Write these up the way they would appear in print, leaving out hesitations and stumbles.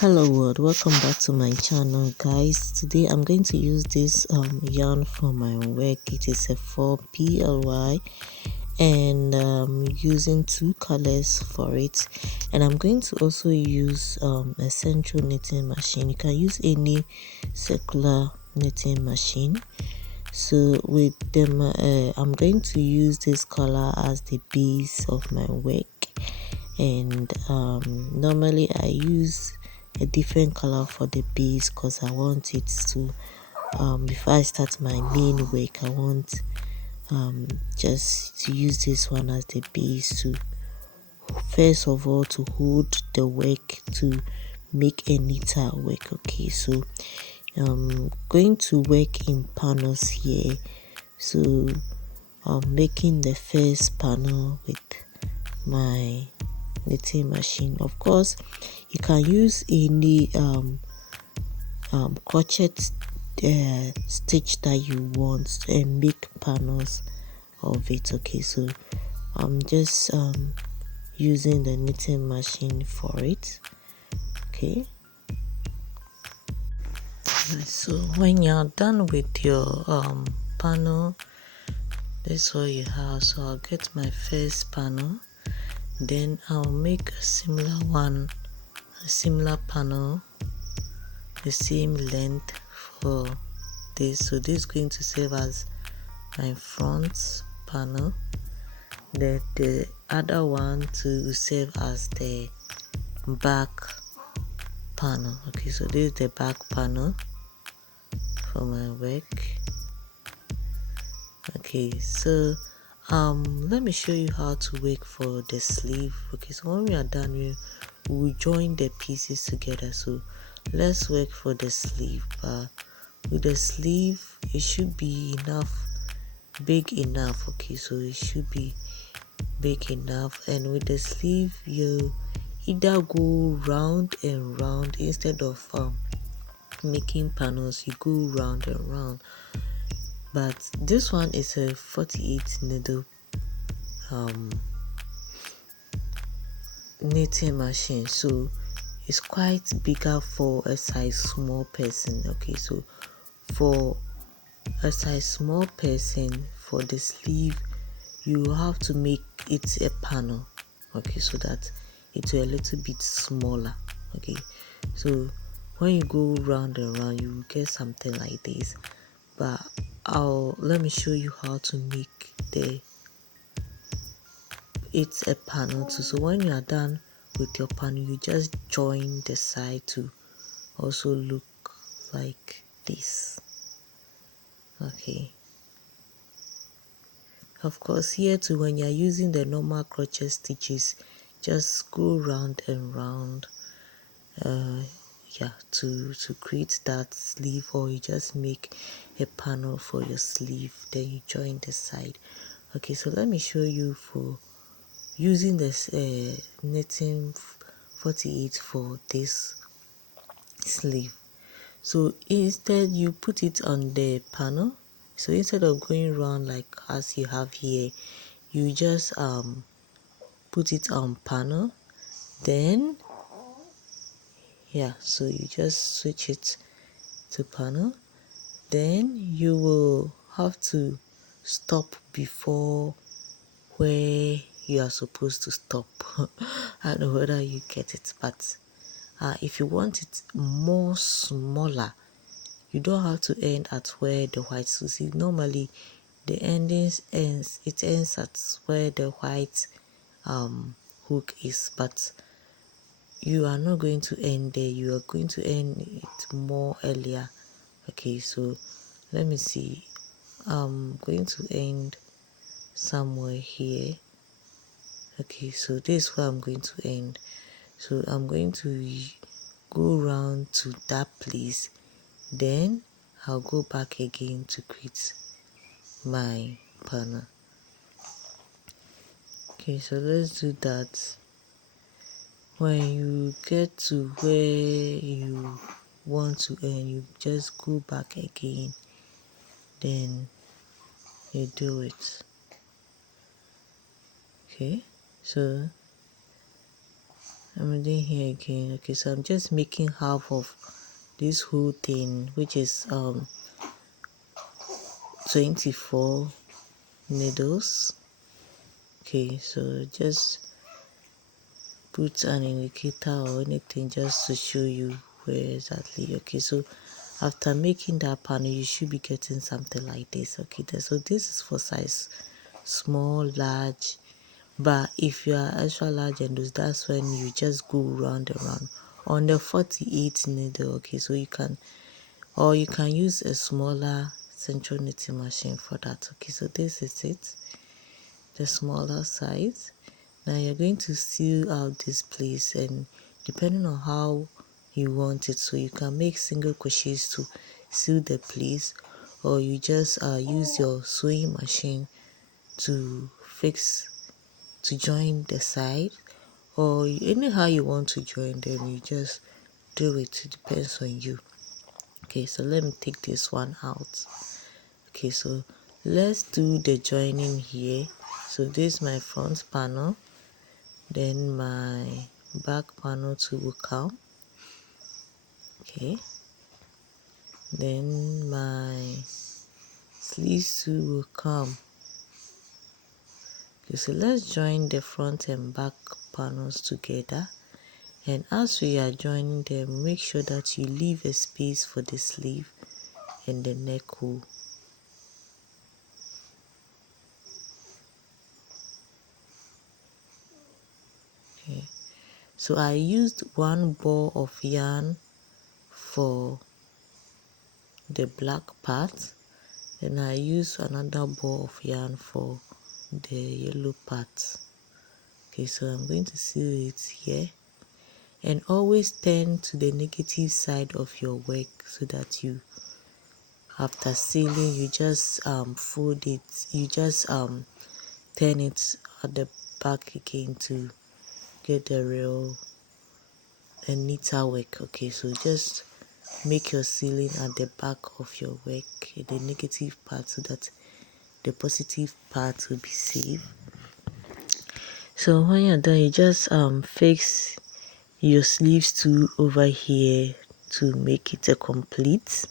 Hello world, welcome back to my channel guys. Today I'm going to use this yarn for my work. It is a 4PLY and using two colors for it, and I'm going to also use a Sentro knitting machine. You can use any circular knitting machine. So with them I'm going to use this color as the base of my work, and normally I use a different color for the base because I want it to before I start my main work, I want just to use this one as the base to first of all to hold the work to make a neater work. Okay, so I'm going to work in panels here. So I'm making the first panel with my knitting machine. Of course, you can use any crochet stitch that you want and make panels of it. Okay, so I'm just using the knitting machine for it. Okay, so when you're done with your panel, that's what you have. So I'll get my first panel, then I'll make a similar one, a similar panel, the same length for this. So this is going to serve as my front panel, then the other one to serve as the back panel. Okay, so this is the back panel for my work. Okay, so let me show you how to work for the sleeve. Okay, so when we are done, we will join the pieces together. So let's work for the sleeve. With the sleeve, it should be enough, big enough. Okay, so it should be big enough, and with the sleeve you either go round and round instead of making panels. You go round and round, but this one is a 48 needle knitting machine, so it's quite bigger for a size small person. Okay, so for a size small person, for the sleeve you have to make it a panel. Okay, so that it's a little bit smaller. Okay, so when you go round and round you will get something like this, but let me show you how to make it's a panel too. So when you are done with your panel, you just join the side to also look like this. Okay, of course here too, when you're using the normal crochet stitches, just go round and round yeah, to create that sleeve, or you just make a panel for your sleeve, then you join the side. Okay, so let me show you for using this knitting 48 for this sleeve. So instead you put it on the panel. So instead of going around like as you have here, you just put it on panel, then yeah, so you just switch it to panel, then you will have to stop before where you are supposed to stop. I don't know whether you get it, but if you want it more smaller, you don't have to end at where the white, so see, normally the it ends at where the white hook is, but you are not going to end there, you are going to end it more earlier. Okay, so let me see, I'm going to end somewhere here. Okay, so this is where I'm going to end. So I'm going to go round to that place, then I'll go back again to create my panel. Okay, so let's do that. When you get to where you want to end, you just go back again, then you do it. Okay, so I'm doing here again. Okay, so I'm just making half of this whole thing, which is 24 needles. Okay, so just put an indicator or anything just to show you where exactly. Okay, so after making that panel, you should be getting something like this. Okay, so this is for size small, large, but if you are extra large and those, that's when you just go round and round on the 48 needle. Okay, so you can, or you can use a smaller central knitting machine for that. Okay, so this is it, the smaller size. Now you're going to seal out this place, and depending on how you want it, so you can make single crochets to seal the place, or you just use your sewing machine to fix, to join the side, or anyhow you want to join them, you just do it. It depends on you. Okay, so let me take this one out. Okay, so let's do the joining here. So this is my front panel, then my back panel too will come. Okay, then my sleeves too will come. Okay, so let's join the front and back panels together, and as we are joining them, make sure that you leave a space for the sleeve and the neck hole. Okay, so I used one ball of yarn for the black part, and I use another ball of yarn for the yellow part. Okay, so I'm going to seal it here, and always turn to the negative side of your work so that you, after sealing, you just fold it, you just turn it at the back again to get the real and neater work. Okay, so just make your sealing at the back of your work, the negative part, so that the positive part will be safe. So when you're done, you just fix your sleeves too over here to make it a complete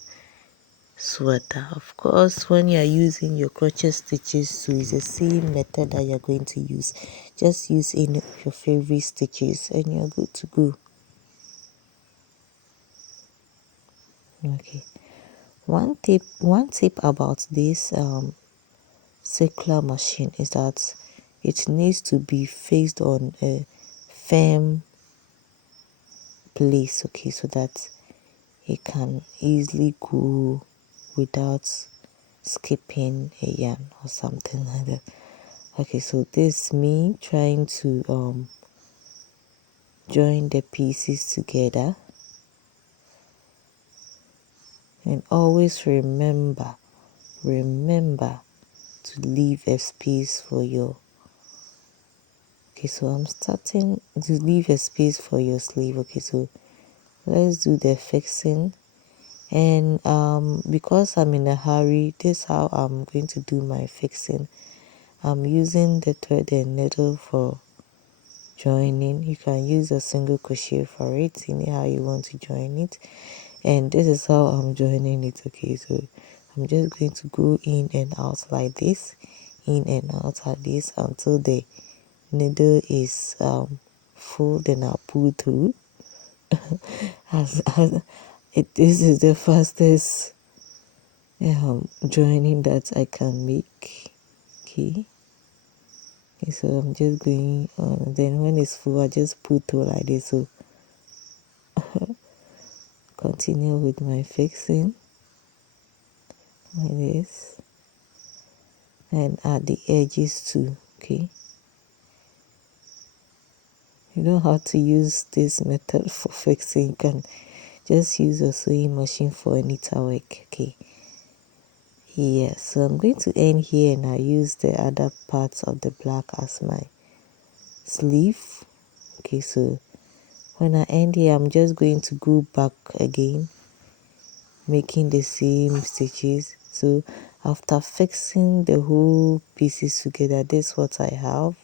sweater. Of course, when you are using your crochet stitches too, it's the same method that you're going to use. Just use any of your favorite stitches and you're good to go. Okay, one tip about this circular machine is that it needs to be faced on a firm place. Okay, so that it can easily go without skipping a yarn or something like that. Okay, so this is me trying to join the pieces together, and always remember to leave a space for your, okay, so I'm starting to leave a space for your sleeve. Okay, so let's do the fixing, and because I'm in a hurry, this is how I'm going to do my fixing. I'm using the thread and needle for joining. You can use a single crochet for it, anyhow you want to join it, and this is how I'm joining it. Okay, so I'm just going to go in and out like this, in and out like this until the needle is full, then I'll pull through. This is the fastest joining that I can make. Okay, so I'm just going on, then when it's full I just pull through like this. So continue with my fixing like this, and at the edges too. Okay, you don't have to use this method for fixing, you can just use a sewing machine for neater work. Okay, yeah, so I'm going to end here, and I use the other parts of the black as my sleeve. Okay, so when I end here, I'm just going to go back again, making the same stitches. So after fixing the whole pieces together, this is what I have.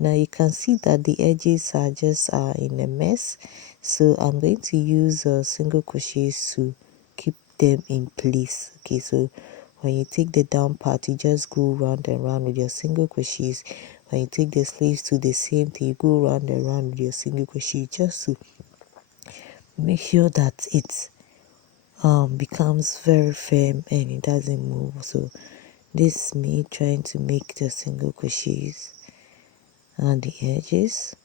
Now you can see that the edges are just in a mess, so I'm going to use single crochets to keep them in place. Okay, so when you take the down part, you just go round and round with your single crochets. When you take the sleeves to the same thing, you go round and round with your single crochet, just to make sure that it becomes very firm and it doesn't move. So this is me trying to make the single crochets on the edges.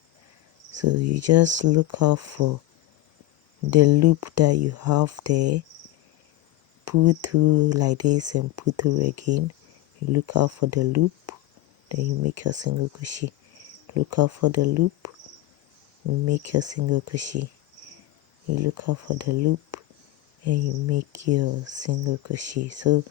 So you just look out for the loop that you have there, pull through like this and pull through again. You look out for the loop, then you make your single crochet. Look out for the loop, you make your single crochet. You look out for the loop and you make your single crochet. So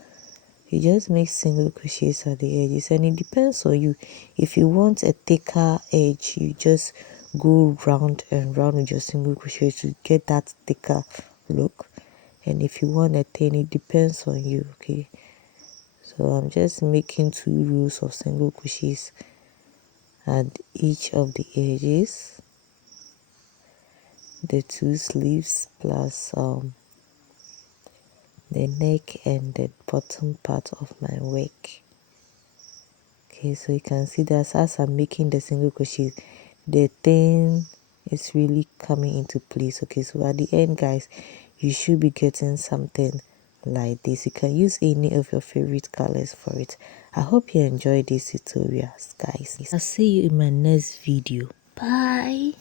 you just make single crochets at the edges, and it depends on you. If you want a thicker edge, you just go round and round with your single crochet to get that thicker look. And if you want a thin, it depends on you. Okay, so I'm just making 2 rows of single crochets at each of the edges, the 2 sleeves plus the neck and the bottom part of my work. Okay, so you can see that as I'm making the single crochet, the thing is really coming into place. Okay, so at the end, guys, you should be getting something like this. You can use any of your favorite colors for it. I hope you enjoyed these tutorials, guys. I'll see you in my next video. Bye.